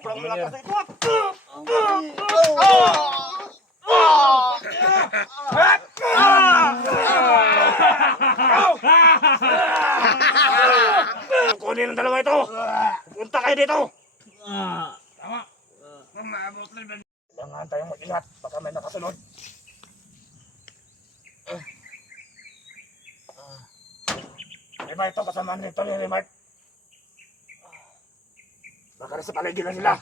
Sobrang lakas ito. Kunin ang dalawa ito. Punta kayo dito. Tama. Maabot lang ba? Kailangan tayong mag-ingat. Baka may nakasunod. Lima ito, kasama nito ni Rimart. Baka nasa paligid na sila.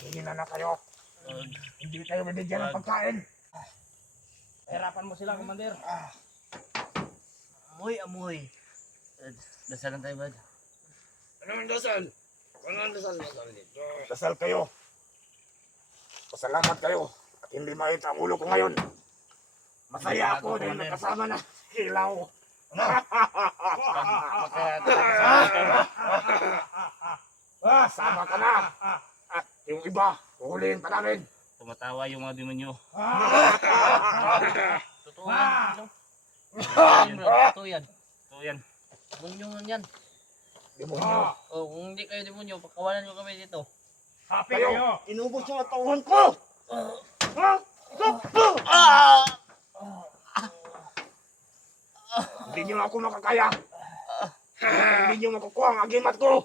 Hindi na kayo. Hindi kayo bibigyan ng pagkain. Hirapan mo sila, Commander. Amoy. Dasalan tayo, bad. Ano ang dasal? Walang dasal dito. Dasal kayo. Pasalamat kayo. At hindi mait ang ulo ko ngayon. Masaya ako dahil nakasama na hilaw. Sama ka na. At yung iba, huhulihin pa namin. Tumatawa yung mga demonyo. Totoo yan. Totoo yan. So yan. Demonyo yan. Demonyo. Oh, kung hindi kayo demonyo, pakawalan nyo kami dito. Happy kayo. Inubos yung atawan ko. Hindi niyo ako makakaya. Hindi niyo makukuha ang agimat ko.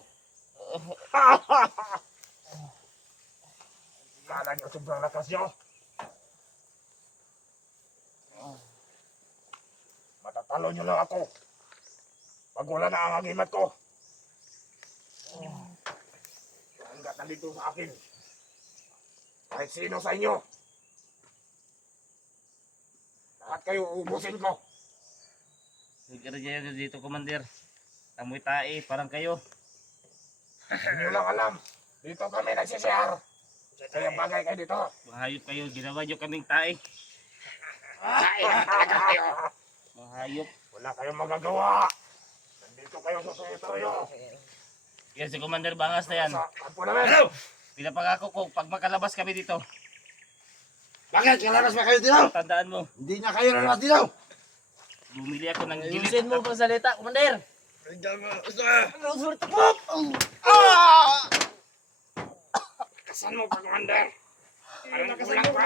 Kala niyo sobrang lakas niyo. Matatalo niyo lang ako. Pag wala na ang agimat ko. Hanggat nandito sa akin. Kahit sino sa inyo. Lahat kayo uubusin ko. Sige rin dito, Commander. Amoy tae, parang kayo. Hindi nyo lang alam. Dito kami nagsisiyar. Kaya bagay kayo dito. Mahayop kayo, ginawa nyo kaming tae. Kailan talaga kayo. Mahayop. Wala kayong magagawa. Nandito kayo sa territoryo. Yan si Commander Bangas na yan. Sa kampo namin. Pinapangako ko, pag makalabas kami dito, Bakit? Kalaras ba kayo dito? tandaan mo, Hindi na kayo lalabas dito. bumili ako ng gilit. Ayusin mo pang salita, Commander. Kasan mo, Pag-Commander. Anong kulang pa?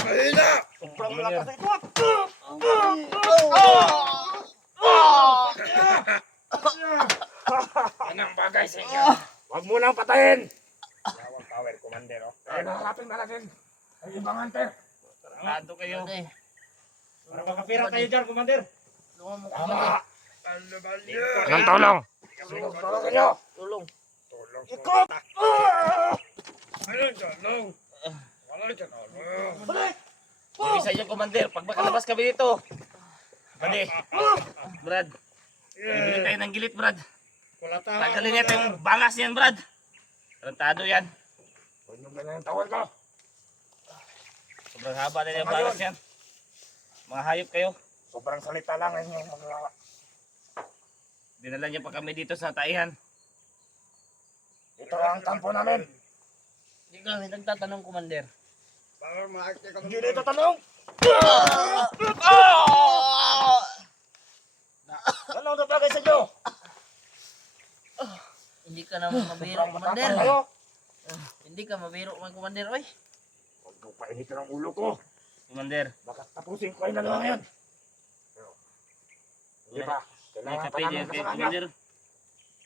Mahina! Sobrang lakas ito. Anong bagay sa inyo? Huwag mo nang patayin. Yawag power, Commander. Kaya naharapin na natin. Ay ibang hunter. Tarado kayo. Okay. Para makapira tayo dyan, Commander. Tulungan mo, Tama. Commander. Anong tulong? Sinong tulong ninyo? Tulong. Tulong. Ikot! Walang tulong. Walang tulong. Sabi sa inyo, Commander, pag makalabas kami dito. Bade, Brad, bibili tayo ng gilit, Brad. Tanggalin natin yung bangas niyan, Brad. Tarantado yan. Huwag nyo ganyan ang tawal ko. Sobrang haba na yung bangas yan. Mga hayop kayo. Sobrang salita lang ang inyong magawa. Dinala niyo pa kami dito sa taihan. Ito ang kampo namin. Hindi kami nagtatanong, Commander. Hindi na ito tanong. Anong nabagay sa inyo? Hindi ka naman mabiro, Sobrang Commander. matapang kayo. Hindi ka mabiro, Commander. Oy. Huwag kang painitin ang ulo ko. Commander, Baka tapusin ko kayo na naman ngayon. Hindi pa. may Kailangan pa kape namin dyan. kasama niya. Commander,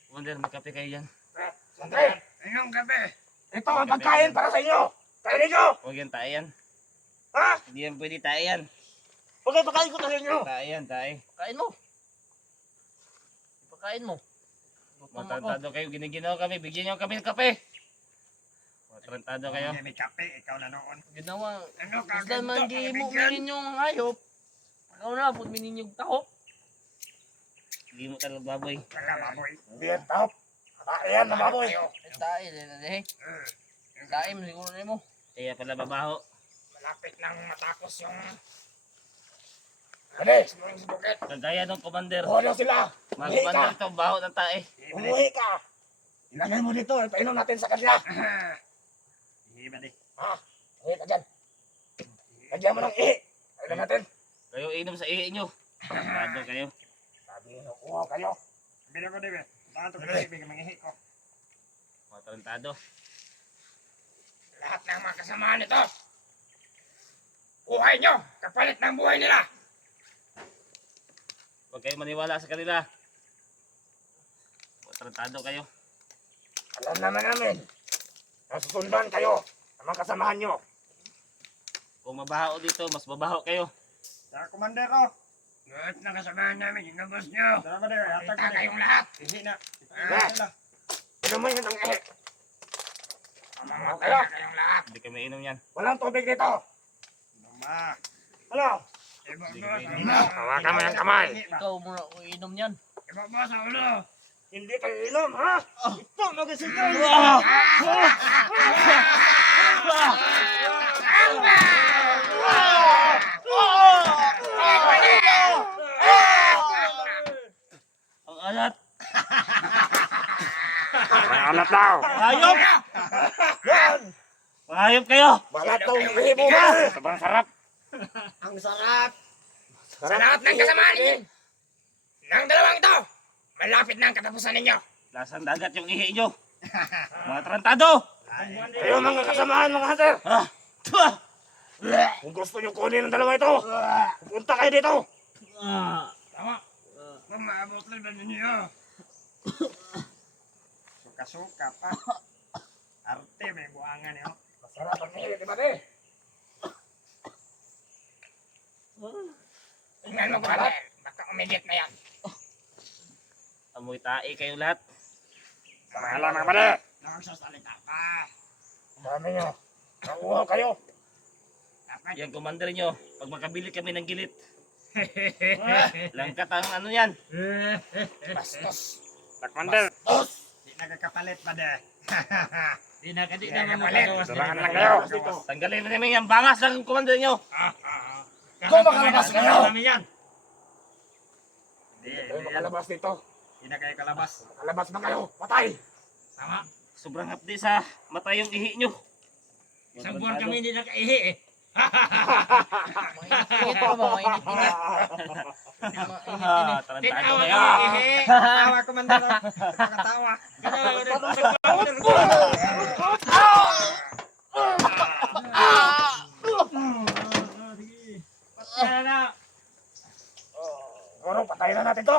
Commander, may kape kayo dyan. Sandali. Inyong gabi. Ito ang pagkain para sa inyo. Kain ninyo. Huwag yan, tae yan. Ha? Hindi yan pwede, tae yan. Huwag kayo pagkain ko na sa inyo. Tae yan, tae. Pakain mo. Pakain mo. Gutom ako. Matarantado kayo, giniginaw kami. Bigyan niyo kami ng kape. Matarantado kayo. May kape, ikaw na noon. Ginawa. Ano Basta man di mo bigyan? minin yung hayop. Ikaw na, pud minin yung tahop. Hindi mo talaga baboy. Kalababoy. Hindi yan tao. Ayan na baboy. Tae, eh. Tae mo siguro na mo. Kaya pala babaho. Malapit nang matapos yung Ano? bukit. Kagaya ng Commander. Buho sila. Mga Umuhi Commander ka. to, baho ng tae. Umuhi ka. Ilagay mo dito. Painom natin sa kanila. Iba di. Ha? Umuhi ka dyan. Lagyan mo ng ihi. Kailan natin? Kayo inom sa ihi nyo. Tarantado kayo. Sabi nyo, uhaw kayo. Bili ko din eh. Bakit ito pinibig mangihi ko? Mga tarantado. Lahat ng mga kasamahan nito. Buhay nyo, kapalit ng buhay nila. Huwag kayo maniwala sa kanila. Mga tarantado kayo. Alam naman namin. Nasusundan kayo ng mga kasamahan nyo. Kung mabaho dito, mas mabaho kayo. Tara, Commander oh. Lahat ng kasamahan namin, yung boss nyo. Tara ba din? Hatag Kita ko din. kayong lahat. Ihi na. Ah. Sila. Inumin nyo ng ihi. Mga kayong lahat. Hindi kami inom yan. Walang tubig dito. Mama. Ano? Hawakan mo yung kamay. Ikaw muna ko inom yan. Ibaba sa ulo. Hindi kayo inom, ha? Ito, magasigay. Ang alat! May alat daw. Hayop! Hayop kayo! Balat daw yung ihi mo ba? Sobrang sarap. Ang sarap. Sa lahat ng kasamahan ninyo. Nang dalawang ito. Malapit na ang katapusan ninyo. Lasang dagat yung ihi nyo. Mga tarantado! Kayo mga kasamahan, mga hunter. Ah! Tuwa! Kung gusto nyo kunin ang dalawa ito, pupunta kayo dito. Tama. Kung maabot lang ba ninyo? Suka-suka pa. Arte, may buangan yun. Masarap ang ihi, di ba, de? Tingnan mo, Commander. Baka umigit na yan. Amoy tae kayo lahat. Mahala mga pare. Nakagsasalita ka. Sabi nyo, nauuhaw kayo. Dapat Yan, commander nyo. Pag makabili kami ng gilit. Langkat ang ano yan. bastos. Commander. Di nagkakapalit pa de. Di na Di nagkakapalit. Durangan lang kayo. Tanggalin na namin yung bangas ng commander nyo. Kung makalabas kayo. Kayo makalabas dito. Hindi na kayo kalabas. Makalabas ba kayo? Patay. Tama. Sobrang hapdi sa mata yung ihi nyo. Isang buwan kami hindi nakaihi eh. Mainit pa ba? Mainit din. Ah, tarantado Tinawa kayo. ko ihi. Tawa ko man dito. Nakatawa. Siguro, patayin na natin to.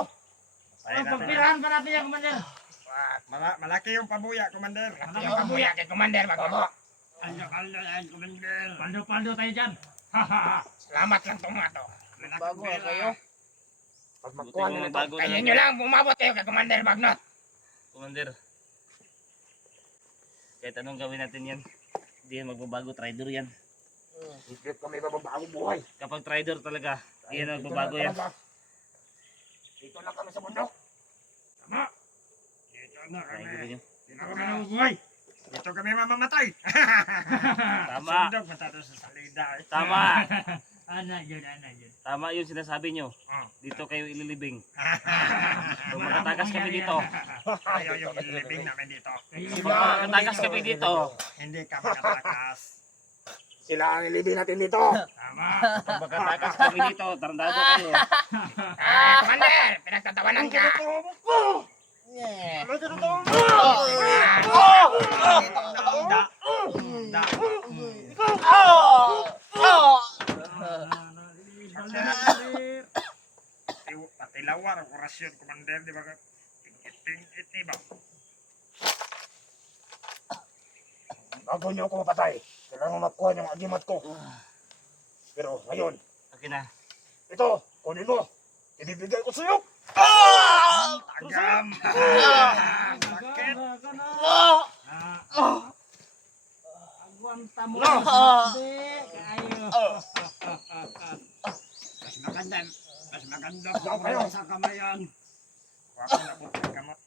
Pagpirahan pa natin yan, Commander. Malaki yung pabuya, Commander. Malaki yung pabuya kay Commander. Kaldo-kaldo yan, Commander. Paldo-paldo tayo dyan. Salamat lang tomato. Bago na kayo. Pag Buti magkuhan mo na may ito. bago na. Kaya nyo lang, bumabot kayo kay Commander Bagnot. Commander. Kahit anong gawin natin yan. Hindi yan magbabago. Trader yan. Hindi kami bababagong buhay. Kapag trader talaga, hindi yan magbabago yan. Dito lang kami sa bundok. Tama. Dito na kami. Trader nyo. Dito kami nabubuhay. Dito kami mamamatay. Tama. Sundog matado sa salida. Tama. Ana yun, ana yun. Tama yung sinasabi nyo. Oh. Dito kayo ililibing. Kung makatakas kami dito. Ayaw yung ilibing namin dito. Kung makatakas kami dito. Hindi ka makatakas. Sila ang ilibing natin dito. Tama. Kung makatakas kami dito, tarandado kayo. Commander, pinagtatawanan ka. Yeah. Patilawar ang orasyon, Commander, di ba? Pingit ni ba? Bago niyo ako mapatay, kailangan makuha yung agimat ko. Pero ngayon, Okay na. ito, kunin mo. Ibibigay ko sa'yo. Tagam! Bakit? Agwanta mo. Mas maganda. Mas maganda kung sa kamayan. Huwag ko na bukod kamot.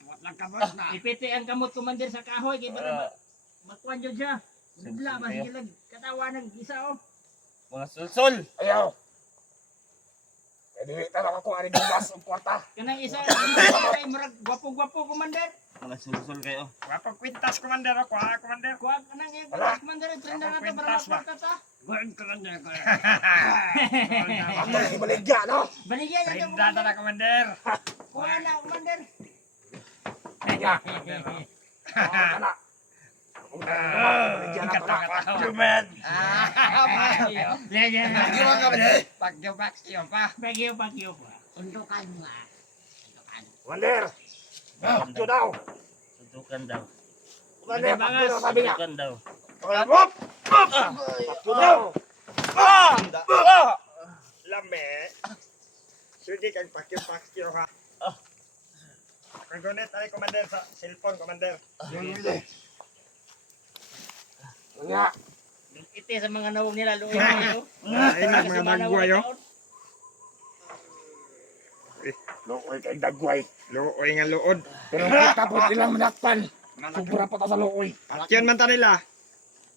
Puwat lang kamot na. Ipiti ang kamot commander sa kahoy kay para makuan jud siya. Bigla ba Kayo. sige katawa ng isa oh. Mga sulsul. Ayaw. Pwede Dili tayo ako ari gas og kwarta. Kanang isa ay murag gwapo-gwapo commander. Mga sulsul kayo. Wapag kwintas, commander. Kuha, commander. Kuha kanang yung commander trend na natin para Kwintas ba? makwarta ta. Kuha, commander. Ako si baligya no. Baligyan niya Trindata commander. na, commander. Kuha na commander. Kaya. Kana. Baligya na to. Katawa. man. Legend. Pagyo pa. Bagyo pa. Undukan mo ah. Commander. Bakyo daw. Suntukan daw. Commander, bakyo daw sabi niya. Suntukan daw. Hop! Bakyo daw. Lame. Sige kang pakyo ha. Pag-connect tayo, commander, sa cellphone, commander. Nga. Ite sa mga nawag nila loob. Ay, mga nagway, oh. Looy kay dagway. Looy nga lood. Pero kita po ilang manakpan. Sobra pa ta sa looy. Patyon man ta nila.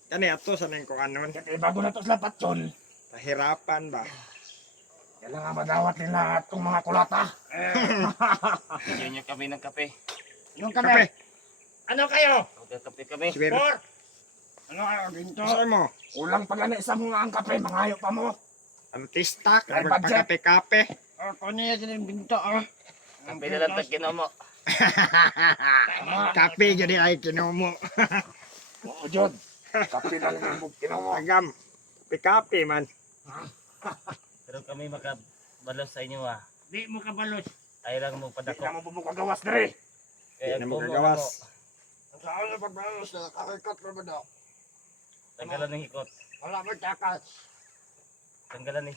Kani ato sa nang kung anon. Kaya bago na to sila patyon. Pahirapan ba? Kailangan madawat nila itong mga kulata. Bigyan niyo kami ng kape. Yung Kape. Ano kayo? Magkakape kami. Swear. Por. Ano kayo ginto? Saan mo? Ulang pagana isa mo nga ang kape. Mangayo pa mo. Artista. Ay, Kaya budget. magpakape-kape. Ano yan yung binto ah? Kape na lang tagkino mo. Kape jadi ay kinumo. Oo, Jod. Kape na lang ang bukino mo. Agam. Kape-kape man. Pero kami makabalos sa inyo ah. Di mo kabalos. Ay lang mo Di padako. na mo bumukagawas dere. Kaya Hindi mo kumo gagawas. Saan na pagbalos na kakikot pa ba daw? Tanggalan ng hikot. Wala mo takas. Tanggalan ni.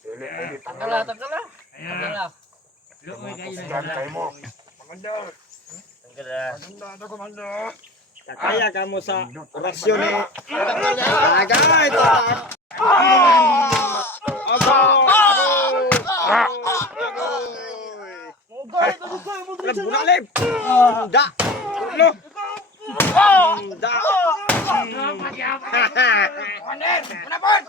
Dili mo di Tagala, tangalan. tagala. Tagala. Looy kayo Pusgan kayo mo. Commander. Tanggalan. Maganda ito, Commander. Kaya ka mo sa orasyon eh. Tagay ito. Bunalim. Da. Lo. Da. Commander, manapon!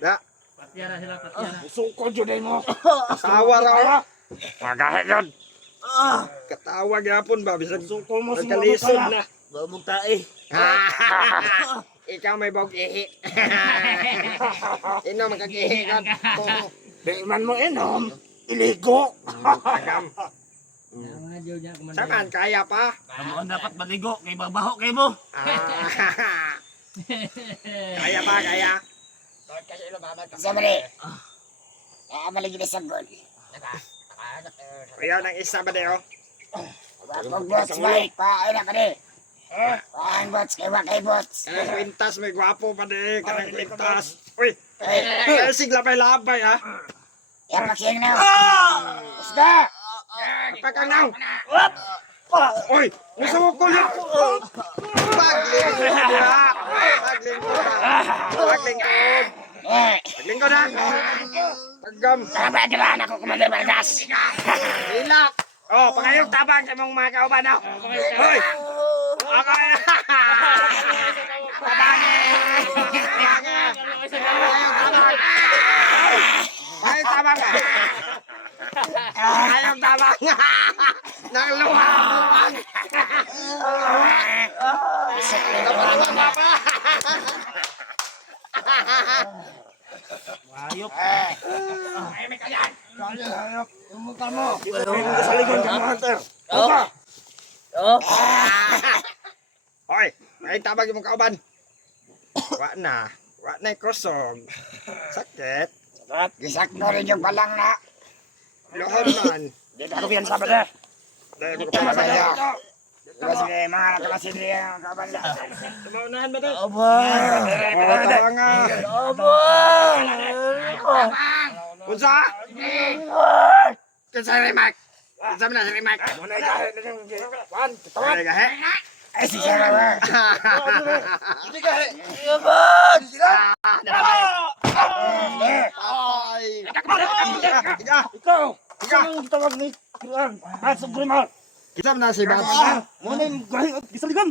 Da. Patiara sila, patiara. Sukod yun din mo. Tawa raw. Magahe yun. Katawa gyapon ba bisag Sukol mo nagkalisod na. Babog tae. Ikaw may bog ihi. Ino magkagihi ka. Di man mo inom. Iligo. Agam. Mga diyo niya commander. Saman kaya pa. Kamu ang dapat maligo kay babaho kay mo. Kaya pa kaya. Sabali. Maligid sa gol. Kuya nang isa ba dayo? Pag-bots, Mike. Paano ka di? Paano bots? Kay bots. Kanang kwintas may gwapo pa de. Kanang kwintas. Uy. Kaya sigla pa'y labay ha. Yan paksing na. Usga! Pagkanaw. Uy. Gusto mo kulit. Pagling ko na. Pagling ko na. Pagling ko. Pagling ko na. Pagam. Kapag-dilaan ako, Commander Vargas. Hilak. Oh, pangayong tabang sa mong mga kauban no. Hoy. Okay. Ay, tabang ka. Ay, tabang. Nang luwag. Ayop. Ay, may kayan. Umukan mo. Sa likod ka, Hunter. Oh. Oh. Hoy, ay tabang yung kauban. Wa na. Wa na kusog. Sakit. Gisak mo rin yung balang na. Lohon man. Di ka kubiyan sa bada. Dahil mo Di ka ka masaya. Diba sige, mga nakamasin niya ang kabanda. Tumaunahan ba tayo? Aba. Oh, tabang nga. Aba. Unsa? Kinsa ni Mike? Kinsa man na si Mike? Muna ikahe na yung Juan, katawan. Ay, gahe. Ay, si Sarah. Ay. Ikaw! Ikaw ang tawag ni Juan. Asok Grimal. Kita na si Bata. Mo na yung galing at gisaligan.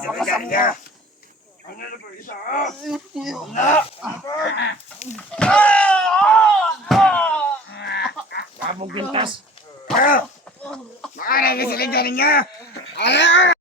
Saligan niya. Ano na ba isa? Kabog bintas. Baka na gisaligan niya.